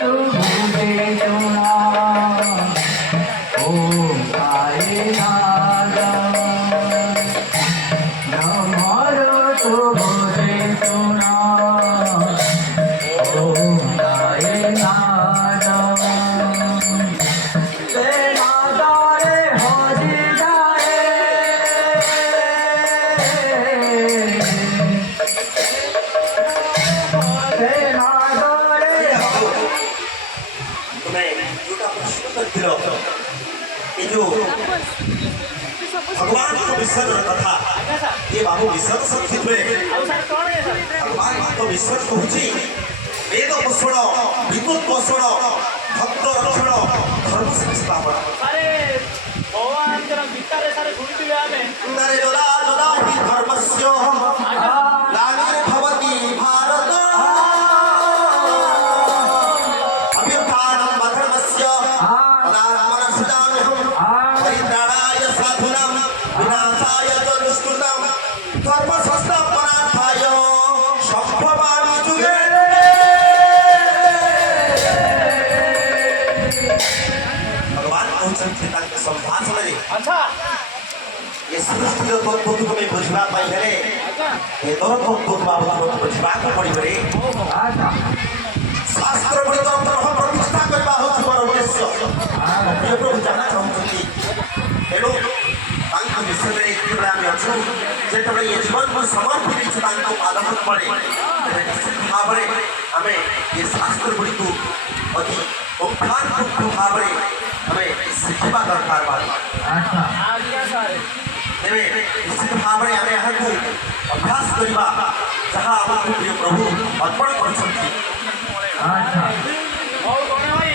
सुबुदे चुना ओम साईनाथ नमो सुबुदे चुना ओम साईनाथ तेनादारे हरि जाए तेनादारे तुम्हें झूठा प्रश्न करती रहो ये जो भगवान को विसर्जन कथा ये बाबू विसर्जन शक्ति हुए भगवान को विसर्जन होची वेद पोषण विद्युत पोषण भक्त रक्षण धर्म संस्थापन अरे भगवान जरा गीता रे सारे सुनिथिले आमे नारे जोदा जोदा हि धर्मस्य ग्लानिर्भवति भारत अभ्युत्थानम् अधर्मस्य तदात्मनः सृजाम्यहम् परित्राणाय साधूनां विनाशाय च दुष्कृतां धर्म संस्थापनार्थाय सम्भवामि युगे भगवान कहउछन्ति तांके संभाषणरे अच्छा ये सृष्टिर तत्त्व तुमे बुझिबा पाइ हेले अच्छा ए तोर तत्त्व बाबू बुझिबा पड़ी बरे शास्त्र गुड़ी तरफ तरफ प्रतिष्ठा करबा होछि बड़ उद्देश्य ये प्रभु जाना चाहूछन्ति एनो तांको विषय रे आमे अछु जेतबे ये जीवन को समर्पित छि तांको पादम पड़े तेबे निश्चित भाबरे आमे ये शास्त्र गुड़ी को अति उपखान भाबरे हमें शिखिबा दरकार बा आज्ञा सारे तेबे निश्चित भाबरे आमे यहाँ को अभ्यास करबा जहाँ आपको प्रिय प्रभु अर्पण करछन्ति और कोने भाई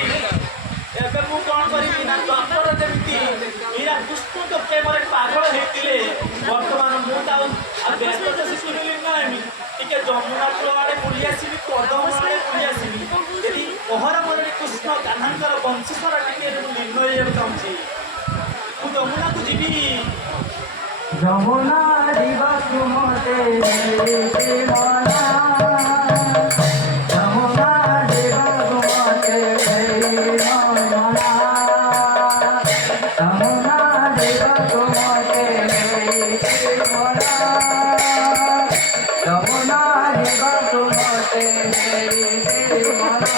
एबे मु कोन करिबी ना तोपर जेमिति मीरा कृष्ण तो प्रेमरे पागल हेतिले वर्तमान मु ता आ व्यस्त तो सिखिली नाही टिके जमुना कुल आड़े बुली आसीबी पदम आड़े बुली आसीबी यदि ओहर मरे कृष्ण कान्हांकर वंशीधर टिके निर्णय हे चाहूछि मु जमुना को जीबी যমুনা দিবা তুমতে জীবনা যমুনা দিবা তুমতে জীবনা যমুনা দিবা তুমতে জীবনা যমুনা দিবা তুমতে জীবনা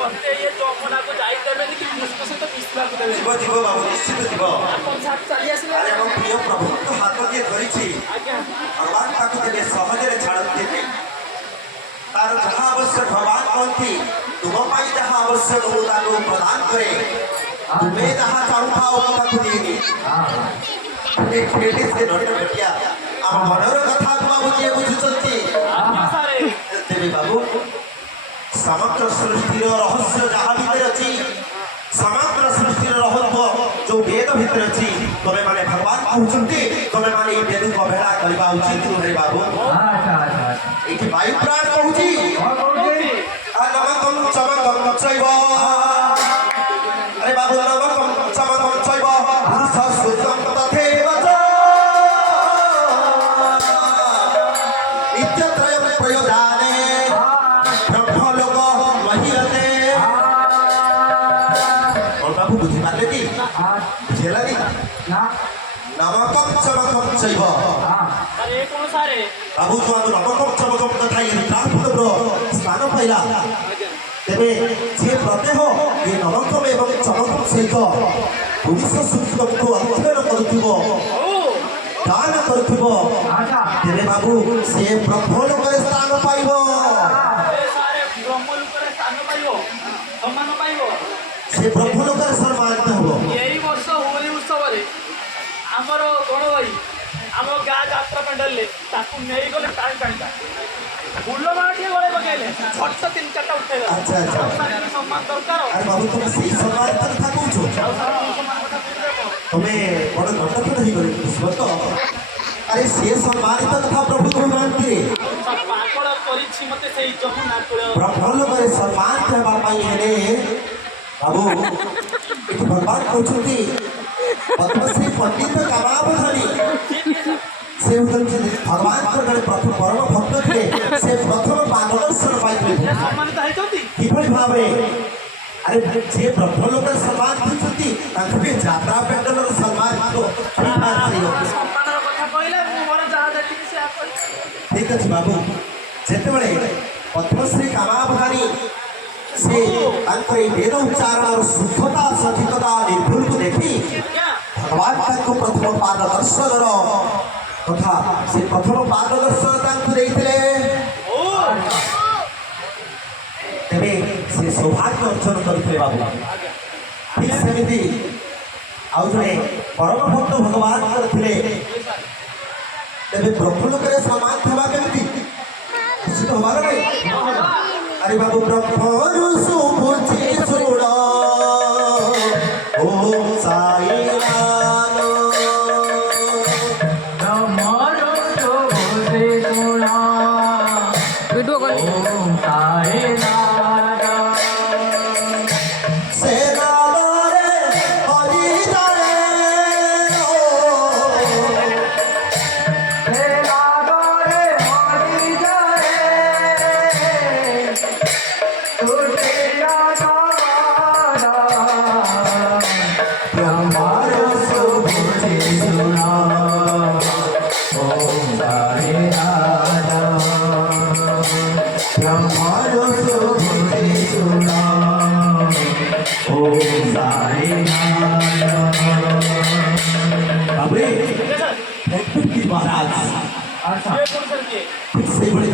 मते ये जमुना को जाई देबे कि कृष्ण से तो मिसला को देबे जीव जीव बाबू निश्चित जीव अपन साथ चली आसीले अरे हम प्रिय प्रभु तो हाथ दिए धरिछि आज्ञा भगवान ताकू देबे सहजरे छाड़ती नहीं तार जहाँ आवश्यक भगवान कहती तुम पाई जहाँ आवश्यक हो ताको प्रदान करे तुम्हें जहाँ चाहूथाओ ताकू देनी एक बेटी से नोट बेटिया हम मनोर कथा बाबू जी बुझुचंती आज्ञा सारे देवी बाबू समग्र सृष्टिर रहस्य जहाँ भीतर अच्छी समग्र सृष्टिर रहस्य जो वेद भीतर अच्छी तुम्हें माने भगवान कहउछन्ति तुम्हें माने ये वेद को अवहेला करबा उचित नुहे बाबू एठी वायु प्राण कहउछि नमकं चमकं चैव अरे बाबू नमकं चमकं चैव पुरुष शुद्धं तथैव च नित्यत्रयं प्रयोजाने ब्रह्मलोक महीयते और बाबू बुझी पाले कि बुझेला कि नमकं चमकं चैव अरे कोन सारे बाबू तो नमकं चमकं तथा ये प्राणपुत्र स्थान पाइला तेबे जे प्रत्यह ये नमकं एवं चमकं सहित पुरुष शुद्धं को अध्ययन करुथिबो दान करुथिबो तेबे बाबू से ब्रह्मलोक स्थान पाइबो सारे ब्रह्मलोक रे स्थान पाइबो सम्मान पाइबो से ब्रह्मलोक सम्मानित हबो यही वर्ष होली उत्सव रे हमर कोन भाई आम गाँ जात्रा पेंडल ताकू नहीं गले टाइम टाइम फूल माटी गले पकड़े फट 3-4 उठे अच्छा अच्छा সম্মান দরকার আরে বাবু তুমি সেই সম্মান কথা কହୁଛ ଆଉ ସାର୍ ମୋ ସମ୍ମାନ କଥା ବୁଝିଦେବ তুমি বড় গণ্ডগোল ହେଇଗଲେ ସତ আরে সে সম্মানিত কথা প্রভু তুমি মানতে ସାର୍ ପାଗଳ କରିଛି ମତେ ସେଇ ଯମୁନା କୂଳ ବ୍ରହ୍ମ ଲୋକରେ ସମ୍ମାନ ହେବା ପାଇଁ ହେଲେ ବାବୁ ଏଠି ଭଗବାନ କହୁଛନ୍ତି ପଦ୍ମଶ୍ରୀ ପଣ୍ଡିତ କାମାବଧାନୀ ସେ ହେଉଛନ୍ତି ଭଗବାନଙ୍କର ଜଣେ ପରମ ଭକ୍ତ ଥିଲେ ସେ ପ୍ରଥମ ମାର୍ଗଦର୍ଶନ ପାଇଥିଲେ ସମ୍ମାନିତ ହେଇଛନ୍ତି କିଭଳି ଭାବରେ ଆରେ ଯିଏ ବ୍ରହ୍ମ ଲୋକର ସମ୍ମାନ ଦେଉଛନ୍ତି ତାଙ୍କୁ ବି ଯାତ୍ରା ପେଣ୍ଡଲର ସମ୍ମାନ ସମ୍ମାନର କଥା କହିଲେ ମୁଁ ମୋର ଯାହା ଦେଖିବି ସେୟା କହିବି ଠିକ ଅଛି ବାବୁ ଯେତେବେଳେ ପଦ୍ମଶ୍ରୀ କାମାବଧାନୀ ସେ ତାଙ୍କର ଏଇ ବେଦ ଉଚ୍ଚାରଣର ଶୁଦ୍ଧତା ସଠିକତା ନିର୍ଭୁଲକୁ ଦେଖି ଆଜ୍ଞା ଭଗବାନ ତାଙ୍କୁ ପ୍ରଥମ ପାଦଦର୍ଶନର କଥା ସେ ପ୍ରଥମ ପାଦଦର୍ଶନ ତାଙ୍କୁ ଦେଇଥିଲେ ଓ ତେବେ ସେ ସୌଭାଗ୍ୟ ଅର୍ଜନ କରିଥିଲେ ବାବୁ ଠିକ ସେମିତି ଆଉ ଜଣେ ପରମ ଭକ୍ତ ଭଗବାନଙ୍କର ଥିଲେ ତେବେ ବ୍ରହ୍ମ ଲୋକରେ ସମାନ ହେବା କେମିତି ନିଶ୍ଚିତ ହବାର ନାହିଁ ଆରେ ବାବୁ ବ୍ରହ୍ମରୁ ସୁବୁଝି ଶୁଣ ଓଁ ସାଇ ନାମ ब्रह्मरो शोभे गुणा वीडियो कॉल ओम साई नारायण ସେ ନାମରେ ହରି ଯାଏ तेरा डोरे हरि जाए तू तेरा सवारा ब्रह्मारो सुबुद्धि सुना ओम साई नारायण ब्रह्मारो सुबुद्धि सुना ओम साई नारायण ବାବୁରେ ସାର୍ ଭକ୍ତି ମହାରାଜ अच्छा କିଏ ପୁରୁଷ କିଏ ଠିକ ସେଇଭଳି